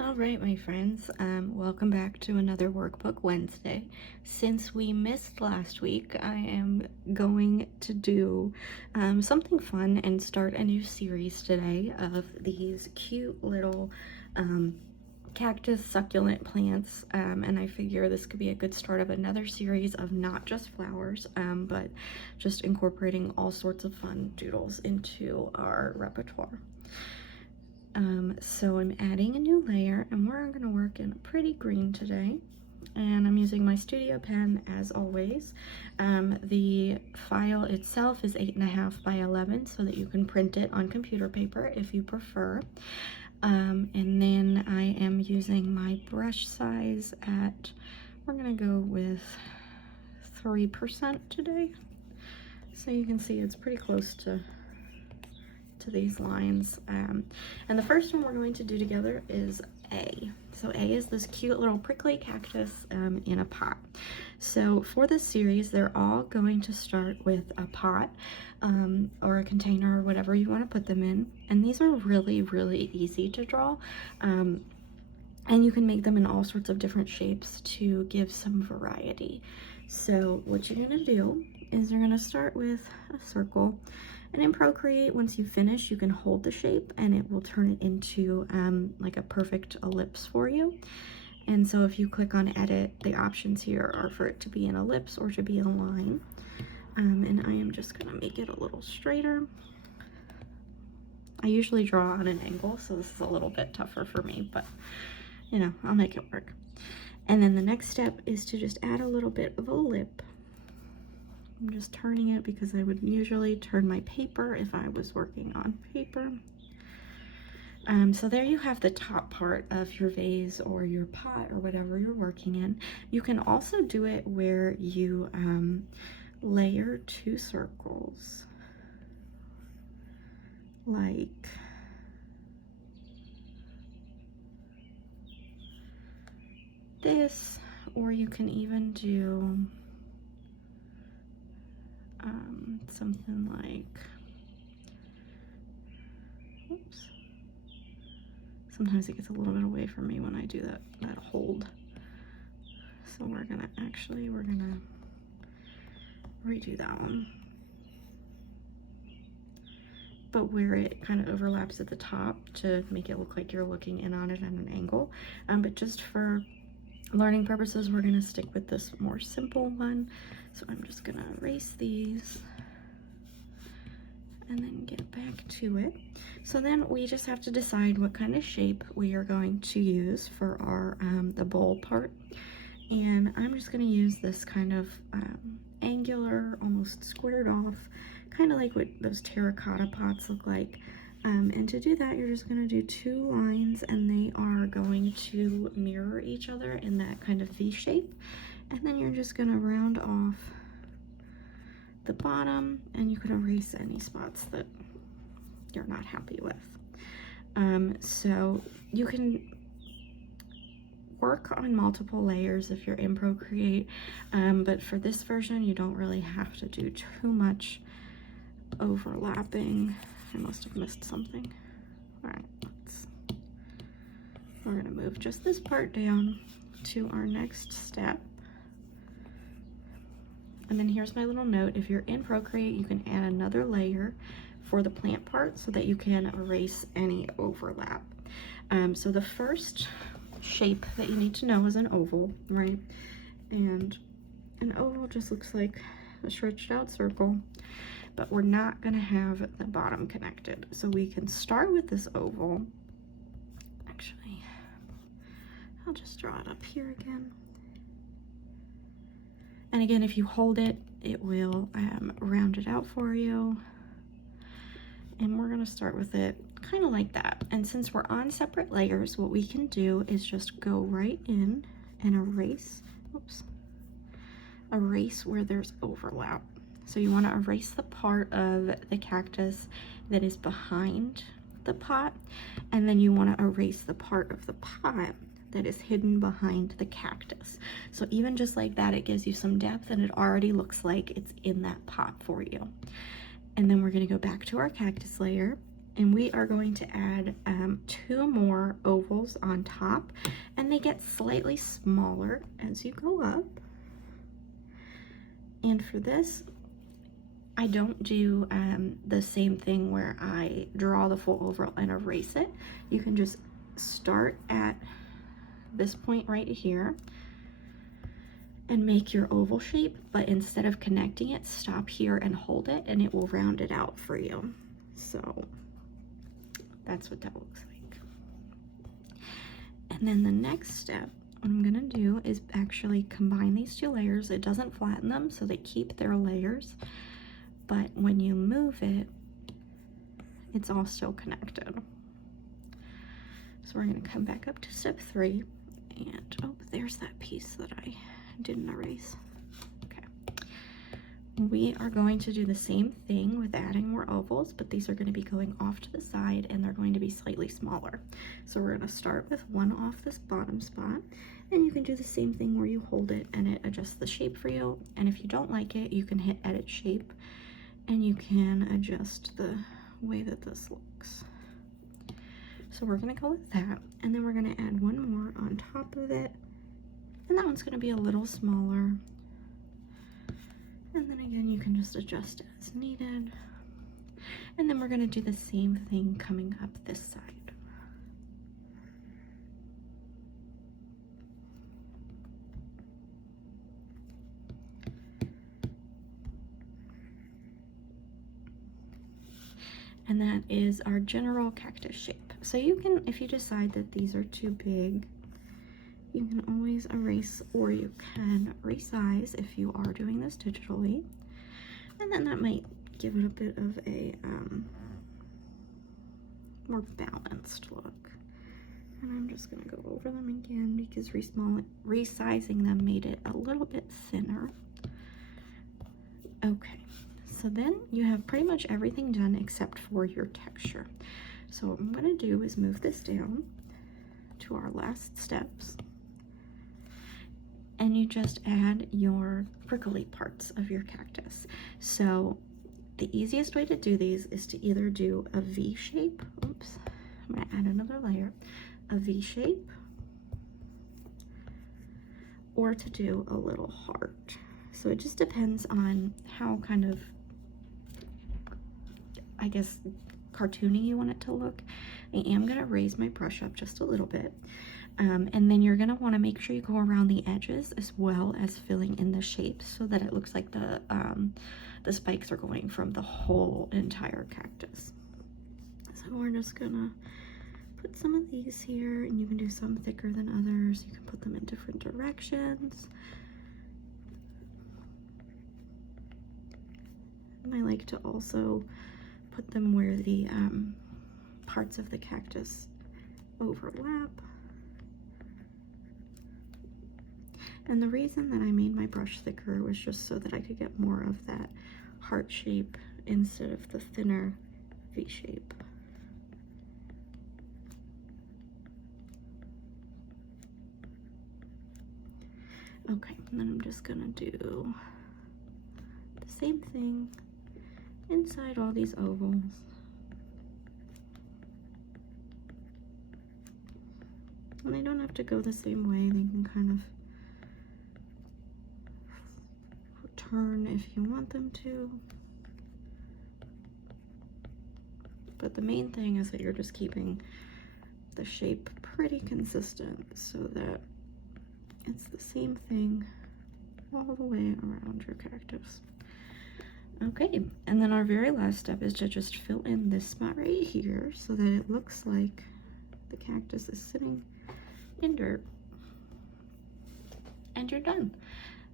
All right, my friends, welcome back to another Workbook Wednesday. Since we missed last week, I am going to do something fun and start a new series today of these cute little cactus succulent plants, and I figure this could be a good start of another series of not just flowers, but just incorporating all sorts of fun doodles into our repertoire. So I'm adding a new layer, and we're going to work in a pretty green today, and I'm using my studio pen as always. The file itself is 8.5 by 11 so that you can print it on computer paper if you prefer. And then I am using my brush size at, we're going to go with 3% today, so you can see it's pretty close to these lines. And the first one we're going to do together is A. So A is this cute little prickly cactus in a pot. So for this series, they're all going to start with a pot or a container or whatever you want to put them in. And these are really, really easy to draw. And you can make them in all sorts of different shapes to give some variety. So what you're going to do is you're going to start with a circle. And in Procreate, once you finish, you can hold the shape and it will turn it into like a perfect ellipse for you. And so if you click on edit, the options here are for it to be an ellipse or to be a line. And I am just gonna make it a little straighter. I usually draw on an angle, so this is a little bit tougher for me, but you know, I'll make it work. And then the next step is to just add a little bit of a lip. I'm just turning it because I would usually turn my paper if I was working on paper. So there you have the top part of your vase or your pot or whatever you're working in. You can also do it where you layer two circles, like this, or you can even do something like, oops, sometimes it gets a little bit away from me when I do that hold. So we're gonna redo that one. But where it kind of overlaps at the top to make it look like you're looking in on it at an angle. But just for learning purposes, we're gonna stick with this more simple one. So I'm just gonna erase these and then get back to it. So then we just have to decide what kind of shape we are going to use for our the bowl part. And I'm just gonna use this kind of angular, almost squared off, kind of like what those terracotta pots look like. And to do that, you're just gonna do two lines, and they are going to mirror each other in that kind of V shape. And then you're just gonna round off the bottom, and you can erase any spots that you're not happy with. So you can work on multiple layers if you're in Procreate, but for this version, you don't really have to do too much overlapping. I must have missed something. All right, we're gonna move just this part down to our next step. And then here's my little note. If you're in Procreate, you can add another layer for the plant part so that you can erase any overlap. So the first shape that you need to know is an oval, right? And an oval just looks like a stretched out circle, but we're not gonna have the bottom connected. So we can start with this oval. Actually, I'll just draw it up here again. And again, if you hold it, it will round it out for you. And we're gonna start with it kind of like that. And since we're on separate layers, what we can do is just go right in and erase, erase where there's overlap. So you wanna erase the part of the cactus that is behind the pot, and then you wanna erase the part of the pot that is hidden behind the cactus. So even just like that, it gives you some depth, and it already looks like it's in that pot for you. And then we're gonna go back to our cactus layer, and we are going to add 2 more ovals on top, and they get slightly smaller as you go up. And for this, I don't do the same thing where I draw the full oval and erase it. You can just start at this point right here and make your oval shape, but instead of connecting it, stop here and hold it, and it will round it out for you. So that's what that looks like. And then the next step, what I'm gonna do is actually combine these 2 layers. It doesn't flatten them, so they keep their layers, but when you move it, it's all still connected. So we're gonna come back up to step 3, and oh, there's that piece that I didn't erase. We are going to do the same thing with adding more ovals, but these are going to be going off to the side, and they're going to be slightly smaller. So we're going to start with 1 off this bottom spot, and you can do the same thing where you hold it and it adjusts the shape for you. And if you don't like it, you can hit edit shape, and you can adjust the way that this looks. So we're going to go with that, and then we're going to add 1 more on top of it, and that one's going to be a little smaller. And then again, you can just adjust it as needed. And then we're going to do the same thing coming up this side. And that is our general cactus shape. So you can, if you decide that these are too big, you can always erase, or you can resize if you are doing this digitally. And then that might give it a bit of a more balanced look. And I'm just gonna go over them again because resizing them made it a little bit thinner. Okay, so then you have pretty much everything done except for your texture. So what I'm gonna do is move this down to our last steps, and you just add your prickly parts of your cactus. So the easiest way to do these is to either do a V shape. Oops, I'm gonna add another layer, a V shape, or to do a little heart. So it just depends on how kind of, I guess, cartoony you want it to look. I am gonna raise my brush up just a little bit. And then you're gonna wanna make sure you go around the edges as well as filling in the shapes so that it looks like the spikes are going from the whole entire cactus. So we're just gonna put some of these here, and you can do some thicker than others. You can put them in different directions. And I like to also put them where the parts of the cactus overlap. And the reason that I made my brush thicker was just so that I could get more of that heart shape instead of the thinner V shape. Okay, and then I'm just gonna do the same thing inside all these ovals. And they don't have to go the same way, they can kind of turn if you want them to. But the main thing is that you're just keeping the shape pretty consistent so that it's the same thing all the way around your cactus. Okay, and then our very last step is to just fill in this spot right here so that it looks like the cactus is sitting in dirt. And you're done.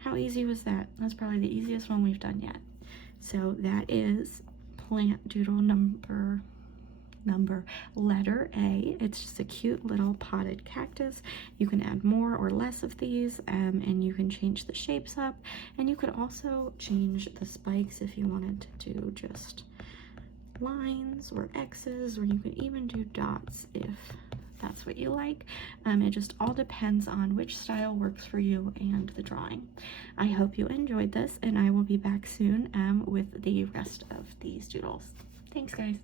How easy was that? That's probably the easiest one we've done yet. So that is plant doodle number letter A. It's just a cute little potted cactus. You can add more or less of these, and you can change the shapes up, and you could also change the spikes if you wanted to do just lines or X's, or you could even do dots if that's what you like. It just all depends on which style works for you and the drawing. I hope you enjoyed this, and I will be back soon with the rest of these doodles. Thanks, guys.